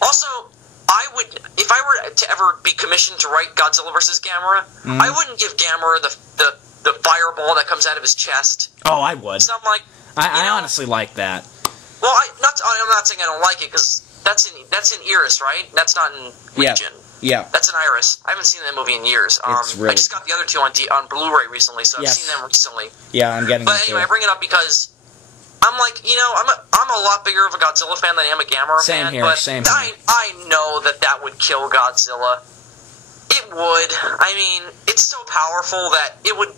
Also, if I were to ever be commissioned to write Godzilla vs. Gamera, I wouldn't give Gamera the fireball that comes out of his chest. Oh, I would. Something like... I honestly like that. Well, I'm not saying I don't like it, because that's in Iris, right? That's not in Legion. Yeah. That's in Iris. I haven't seen that movie in years. It's really... I just got the other two on Blu-ray recently, so I've seen them recently. Yeah, I'm getting. But anyway, I bring it up because I'm like, I'm a lot bigger of a Godzilla fan than I am a Gamera fan. Here, but same here. I know that would kill Godzilla. It would. I mean, it's so powerful that it would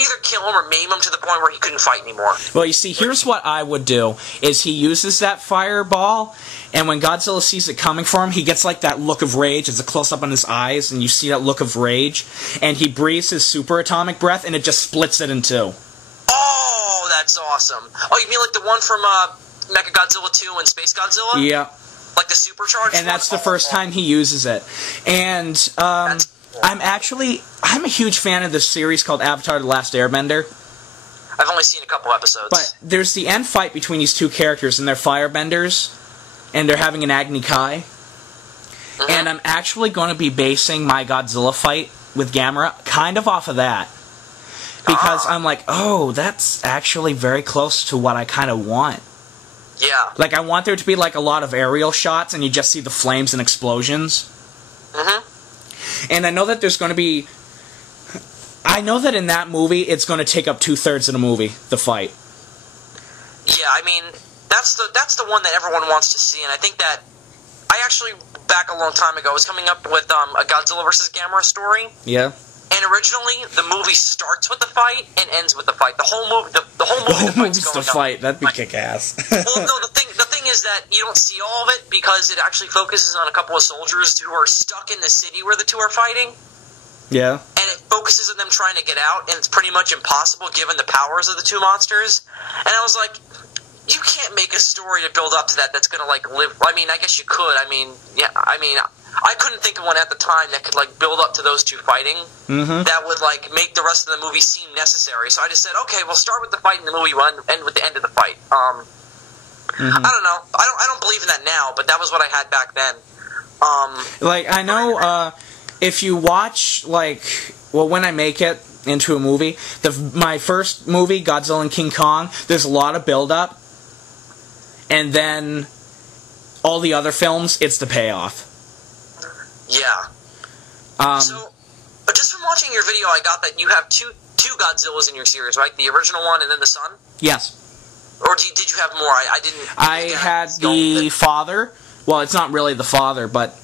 either kill him or maim him to the point where he couldn't fight anymore. Well, you see, here's what I would do, is he uses that fireball, and when Godzilla sees it coming for him, he gets like that look of rage. It's a close-up on his eyes, and you see that look of rage, and he breathes his super atomic breath, and it just splits it in two. Oh, that's awesome. Oh, you mean like the one from Mechagodzilla 2 and Space Godzilla? Yeah. Like the supercharged And that's the first time he uses it. And I'm a huge fan of this series called Avatar: The Last Airbender. I've only seen a couple episodes. But there's the end fight between these two characters, and they're firebenders, and they're having an Agni Kai. And I'm actually going to be basing my Godzilla fight with Gamera kind of off of that. Because I'm like, oh, that's actually very close to what I kind of want. Yeah. Like, I want there to be, like, a lot of aerial shots, and you just see the flames and explosions. And I know that there's going to be... I know that in that movie, it's going to take up 2/3 of the movie, the fight. Yeah, I mean, that's the one that everyone wants to see, and I think that... I actually, back a long time ago, was coming up with a Godzilla vs. Gamera story. Yeah. And originally, the movie starts with the fight and ends with the fight. The whole movie, the whole movie's the fight. That'd be kick-ass. Well, no, the thing is that you don't see all of it because it actually focuses on a couple of soldiers who are stuck in the city where the two are fighting. Yeah. And it focuses on them trying to get out, and it's pretty much impossible given the powers of the two monsters. And I was like, you can't make a story to build up to that that's going to, like, live... I mean, I guess you could. I mean, I couldn't think of one at the time that could, like, build up to those two fighting that would, like, make the rest of the movie seem necessary. So I just said, okay, we'll start with the fight in the movie, we'll end with the end of the fight. I don't know. I don't believe in that now, but that was what I had back then. Like, I know, if you watch, like... Well, when I make it into a movie, my first movie, Godzilla and King Kong, there's a lot of build-up. And then all the other films, it's the payoff. Yeah. So, just from watching your video, I got that you have two Godzillas in your series, right? The original one and then the son? Yes. Or did you have more? I didn't... I had the father. Well, it's not really the father, but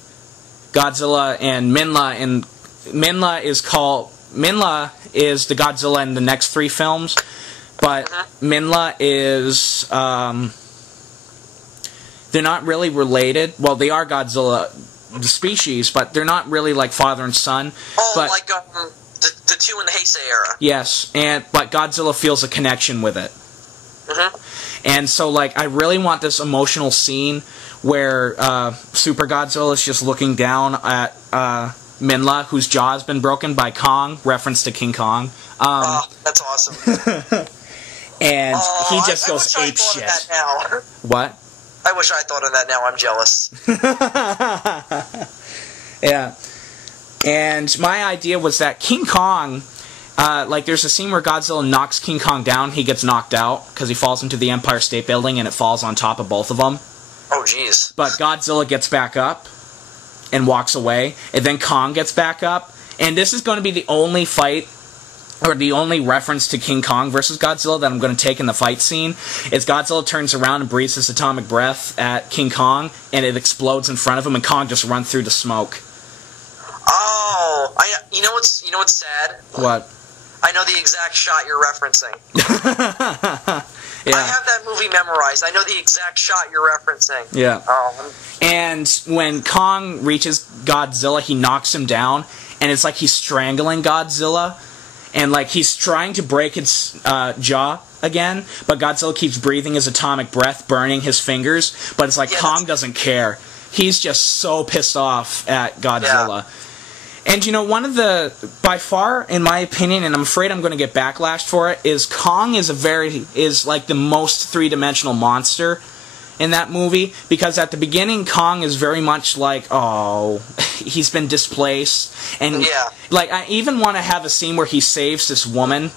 Godzilla and Minla. And Minla is the Godzilla in the next 3 films. But Minla is... they're not really related. Well, they are Godzilla, the species, but they're not really like father and son. Oh, but, like the two in the Heisei era. Yes, but Godzilla feels a connection with it. And so, like, I really want this emotional scene where Super Godzilla is just looking down at Minla, whose jaw has been broken by Kong, reference to King Kong. That's awesome. And he just goes apeshit. That now. What? I wish I thought of that now. I'm jealous. Yeah. And my idea was that King Kong, like, there's a scene where Godzilla knocks King Kong down. He gets knocked out because he falls into the Empire State Building and it falls on top of both of them. Oh, jeez. But Godzilla gets back up and walks away. And then Kong gets back up. And this is going to be the only fight, or the only reference to King Kong versus Godzilla that I'm going to take in the fight scene, is Godzilla turns around and breathes his atomic breath at King Kong, and it explodes in front of him, and Kong just runs through the smoke. Oh, you know what's sad? What? I know the exact shot you're referencing. Yeah. I have that movie memorized. I know the exact shot you're referencing. Yeah. And when Kong reaches Godzilla, he knocks him down, and it's like he's strangling Godzilla. And, like, he's trying to break its jaw again, but Godzilla keeps breathing his atomic breath, burning his fingers. But it's like Kong doesn't care. He's just so pissed off at Godzilla. Yeah. And, you know, one of the, by far, in my opinion, and I'm afraid I'm going to get backlashed for it, is Kong is like the most three-dimensional monster in that movie, because at the beginning Kong is very much like, oh, he's been displaced, and like I even want to have a scene where he saves this woman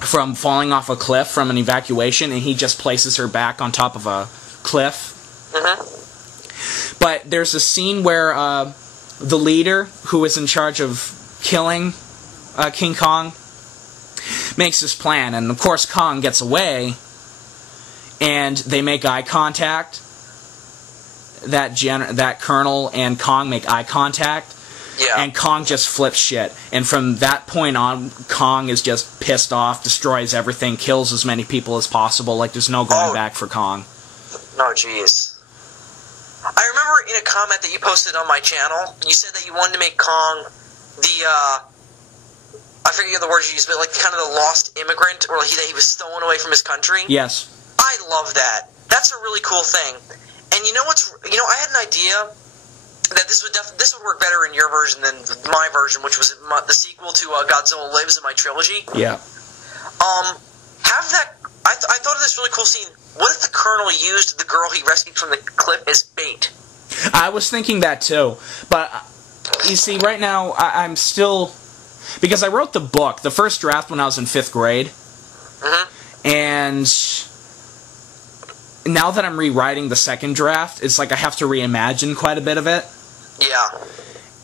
from falling off a cliff from an evacuation, and he just places her back on top of a cliff. But there's a scene where the leader, who is in charge of killing King Kong, makes this plan, and of course Kong gets away, and they make eye contact. That Colonel and Kong make eye contact, and Kong just flips shit. And from that point on, Kong is just pissed off, destroys everything, kills as many people as possible. Like, there's no going back for Kong. No, jeez. I remember in a comment that you posted on my channel, you said that you wanted to make Kong the, I forget the words you used, but like kind of the lost immigrant, or that he was stolen away from his country. Yes. I love that. That's a really cool thing. And you know I had an idea that this would work better in your version than my version, which was the sequel to Godzilla Lives in my trilogy. Yeah. Have that. I thought of this really cool scene. What if the Colonel used the girl he rescued from the cliff as bait? I was thinking that too, but you see, right now I'm still, because I wrote the book, the first draft, when I was in 5th grade, and now that I'm rewriting the second draft, it's like I have to reimagine quite a bit of it. Yeah.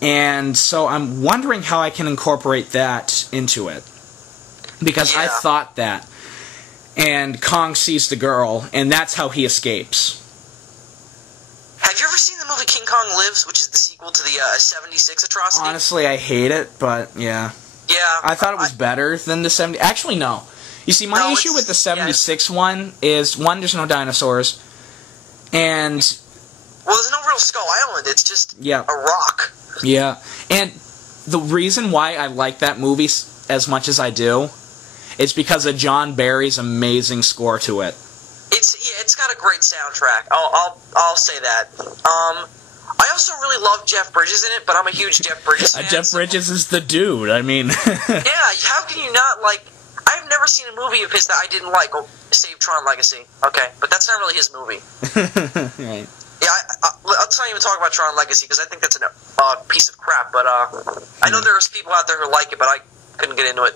And so I'm wondering how I can incorporate that into it. Because I thought that. And Kong sees the girl, and that's how he escapes. Have you ever seen the movie King Kong Lives, which is the sequel to the 76 atrocity? Honestly, I hate it, but yeah. Yeah. I thought it was better than the 70... Actually, no. You see, my issue with the 76 one is, one, there's no dinosaurs, and... Well, there's no real Skull Island, it's just a rock. Yeah. And the reason why I like that movie as much as I do is because of John Barry's amazing score to it. It's got a great soundtrack. I'll say that. I also really love Jeff Bridges in it, but I'm a huge Jeff Bridges fan. Jeff Bridges is the dude, I mean... Yeah, how can you not like... I've never seen a movie of his that I didn't like. Oh, save Tron Legacy. Okay, but that's not really his movie. Right. Yeah, let's not even talk about Tron Legacy, because I think that's a piece of crap, but I know there's people out there who like it, but I couldn't get into it.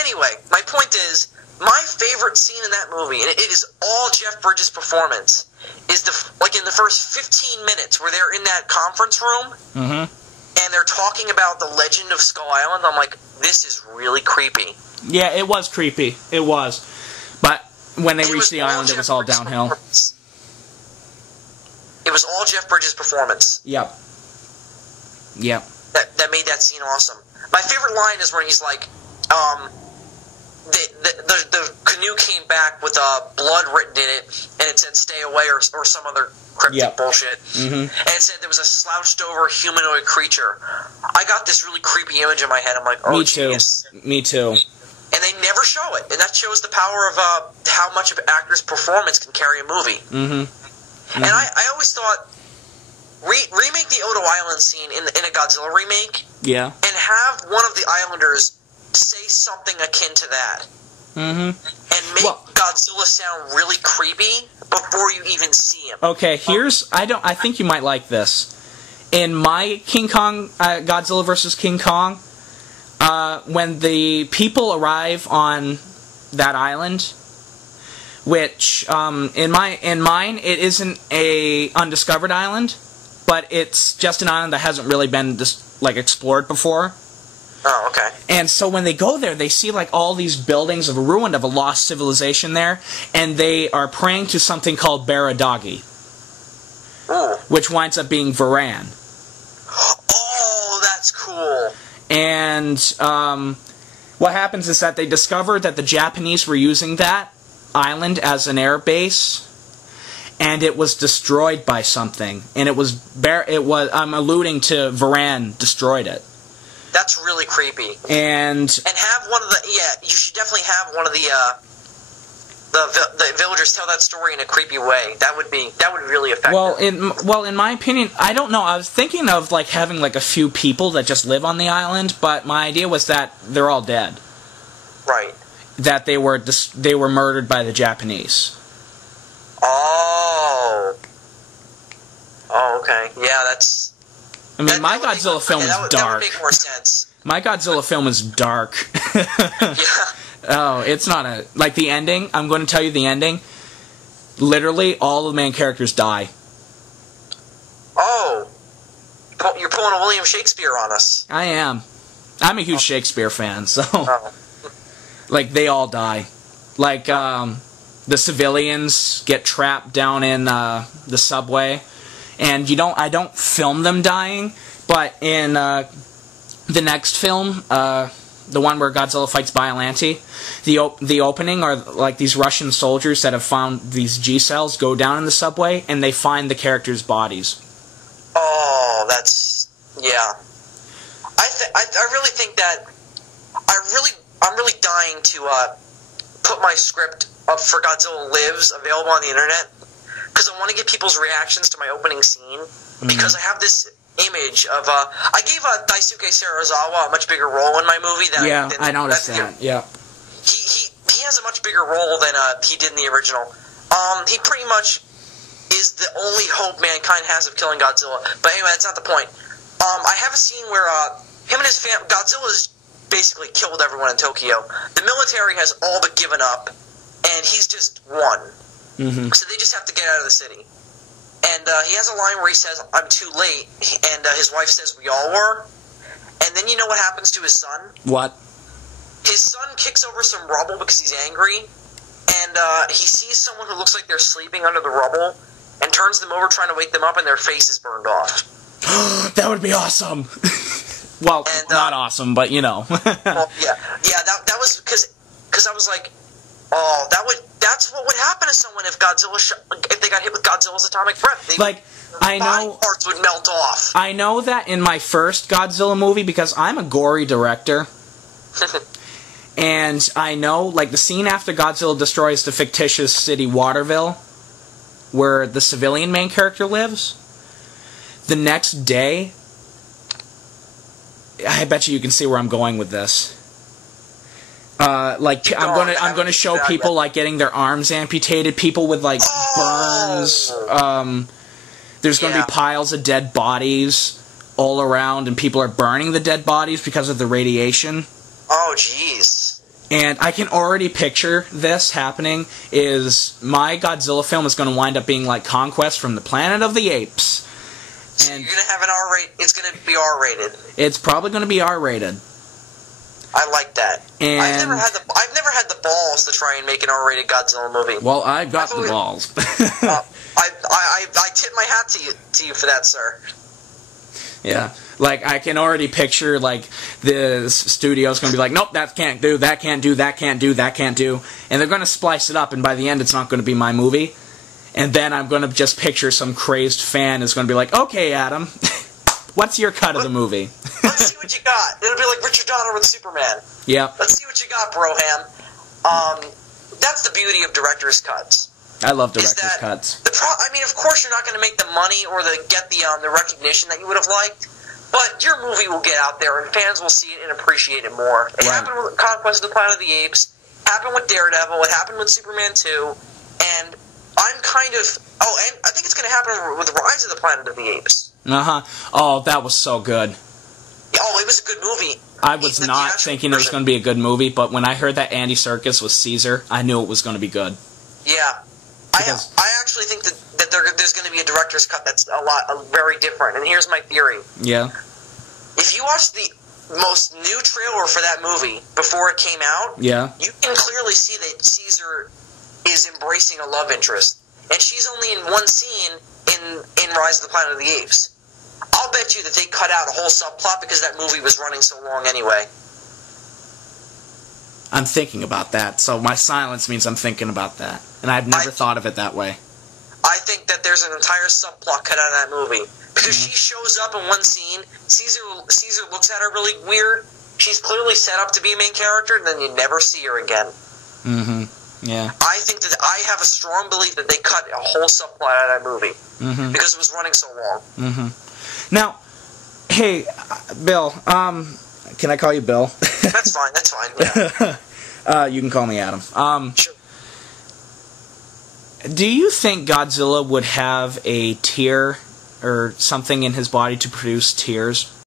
Anyway, my point is, my favorite scene in that movie, and it is all Jeff Bridges' performance, is in the first 15 minutes where they're in that conference room, and they're talking about the legend of Skull Island. I'm like, this is really creepy. Yeah, it was creepy. It was. But when they reached the island, it was all downhill. It was all Jeff Bridges' performance. Yep. Yep. That made that scene awesome. My favorite line is when he's like, the canoe came back with blood written in it, and it said "stay away" or some other cryptic bullshit. And it said there was a slouched over humanoid creature. I got this really creepy image in my head. I'm like, oh, Me too. And they never show it, and that shows the power of how much of an actor's performance can carry a movie. And I always thought, remake the Odo Island scene in a Godzilla remake, and have one of the islanders say something akin to that. And make Godzilla sound really creepy before you even see him. Okay, I think you might like this. In my King Kong, Godzilla vs. King Kong, when the people arrive on that island, which in mine it isn't a undiscovered island, but it's just an island that hasn't really been explored before. Oh, okay. And so when they go there, they see all these buildings of a ruin of a lost civilization there, and they are praying to something called Baradagi, which winds up being Varan. Oh, that's cool. And what happens is that they discovered that the Japanese were using that island as an air base, and it was destroyed by something. And I'm alluding to Varan destroyed it. That's really creepy. And have one of you should definitely have one of the villagers tell that story in a creepy way. That would be really effective. Well, in my opinion, I don't know. I was thinking of having a few people that just live on the island, but my idea was that they're all dead. Right. That they were murdered by the Japanese. Oh. Oh, okay. Yeah, that's... I mean, my Godzilla film is dark. That would make more sense. My Godzilla film is dark. Yeah. Oh, it's not a... Like, the ending, I'm going to tell you the ending. Literally, all the main characters die. Oh. You're pulling a William Shakespeare on us. I am. I'm a huge Shakespeare fan, so... Oh. Like, they all die. Like, the civilians get trapped down in the subway. And I don't film them dying, but in the next film, the one where Godzilla fights Biollante, the opening are like these Russian soldiers that have found these G cells go down in the subway, and they find the characters' bodies. Oh, that's... Yeah. I really think that... I'm really dying to put my script up for Godzilla Lives available on the internet, because I want to get people's reactions to my opening scene, because I have this image of... I gave Daisuke Serizawa a much bigger role in my movie. I noticed that, yeah. He has a much bigger role than he did in the original. He pretty much is the only hope mankind has of killing Godzilla. But anyway, that's not the point. I have a scene where him and his family... Godzilla's basically killed everyone in Tokyo. The military has all but given up, and he's just won. Mm-hmm. So they just have to get out of the city. And he has a line where he says, "I'm too late," and his wife says, "We all were." And then you know what happens to his son? What? His son kicks over some rubble because he's angry, and he sees someone who looks like they're sleeping under the rubble, and turns them over trying to wake them up, and their face is burned off. That would be awesome! Well, and, not awesome, but you know. Well, yeah, that was because I was like, oh, that's what would happen to someone if if they got hit with Godzilla's atomic breath. I know body parts would melt off. I know that in my first Godzilla movie, because I'm a gory director, and I know, like, the scene after Godzilla destroys the fictitious city Waterville, where the civilian main character lives, the next day, I bet you can see where I'm going with this. I'm gonna show people like getting their arms amputated, people with like burns. There's gonna be piles of dead bodies all around, and people are burning the dead bodies because of the radiation. Oh, jeez. And I can already picture this happening. Is my Godzilla film is going to wind up being like Conquest from the Planet of the Apes. So you're gonna have an R-rated. It's gonna be R-rated. It's probably gonna be R-rated. I like that. And I've never had the balls to try and make an R-rated Godzilla movie. Well, I've got the balls. I tip my hat to you for that, sir. Yeah, like I can already picture like the studio's gonna be like, nope, that can't do, that can't do, that can't do, that can't do, and they're gonna splice it up, and by the end, it's not gonna be my movie. And then I'm going to just picture some crazed fan is going to be like, okay, Adam, what's your cut of the movie? Let's see what you got. It'll be like Richard Donner with Superman. Yeah. Let's see what you got, Broham. That's the beauty of director's cuts. I love director's cuts. I mean, of course you're not going to make the money or get the recognition that you would have liked, but your movie will get out there and fans will see it and appreciate it more. It happened with Conquest of the Planet of the Apes, happened with Daredevil, it happened with Superman 2, and I'm kind of... Oh, and I think it's going to happen with Rise of the Planet of the Apes. Uh-huh. Oh, that was so good. Oh, it was a good movie. I was not thinking it was going to be a good movie, but when I heard that Andy Serkis was Caesar, I knew it was going to be good. Yeah. I actually think that there's going to be a director's cut that's very different, and here's my theory. Yeah. If you watch the most new trailer for that movie before it came out, you can clearly see that Caesar is embracing a love interest, and she's only in one scene in Rise of the Planet of the Apes. I'll bet you that they cut out a whole subplot because that movie was running so long anyway. I'm thinking about that, so my silence means I'm thinking about that, and I've never thought of it that way. I think that there's an entire subplot cut out of that movie because she shows up in one scene. Caesar looks at her really weird. She's clearly set up to be a main character, and then you never see her again. Mm-hmm. Yeah. I think that I have a strong belief that they cut a whole subplot out of that movie because it was running so long. Mm-hmm. Now, hey, Bill, can I call you Bill? That's fine, yeah. You can call me Adam. Sure. Do you think Godzilla would have a tier or something in his body to produce tears.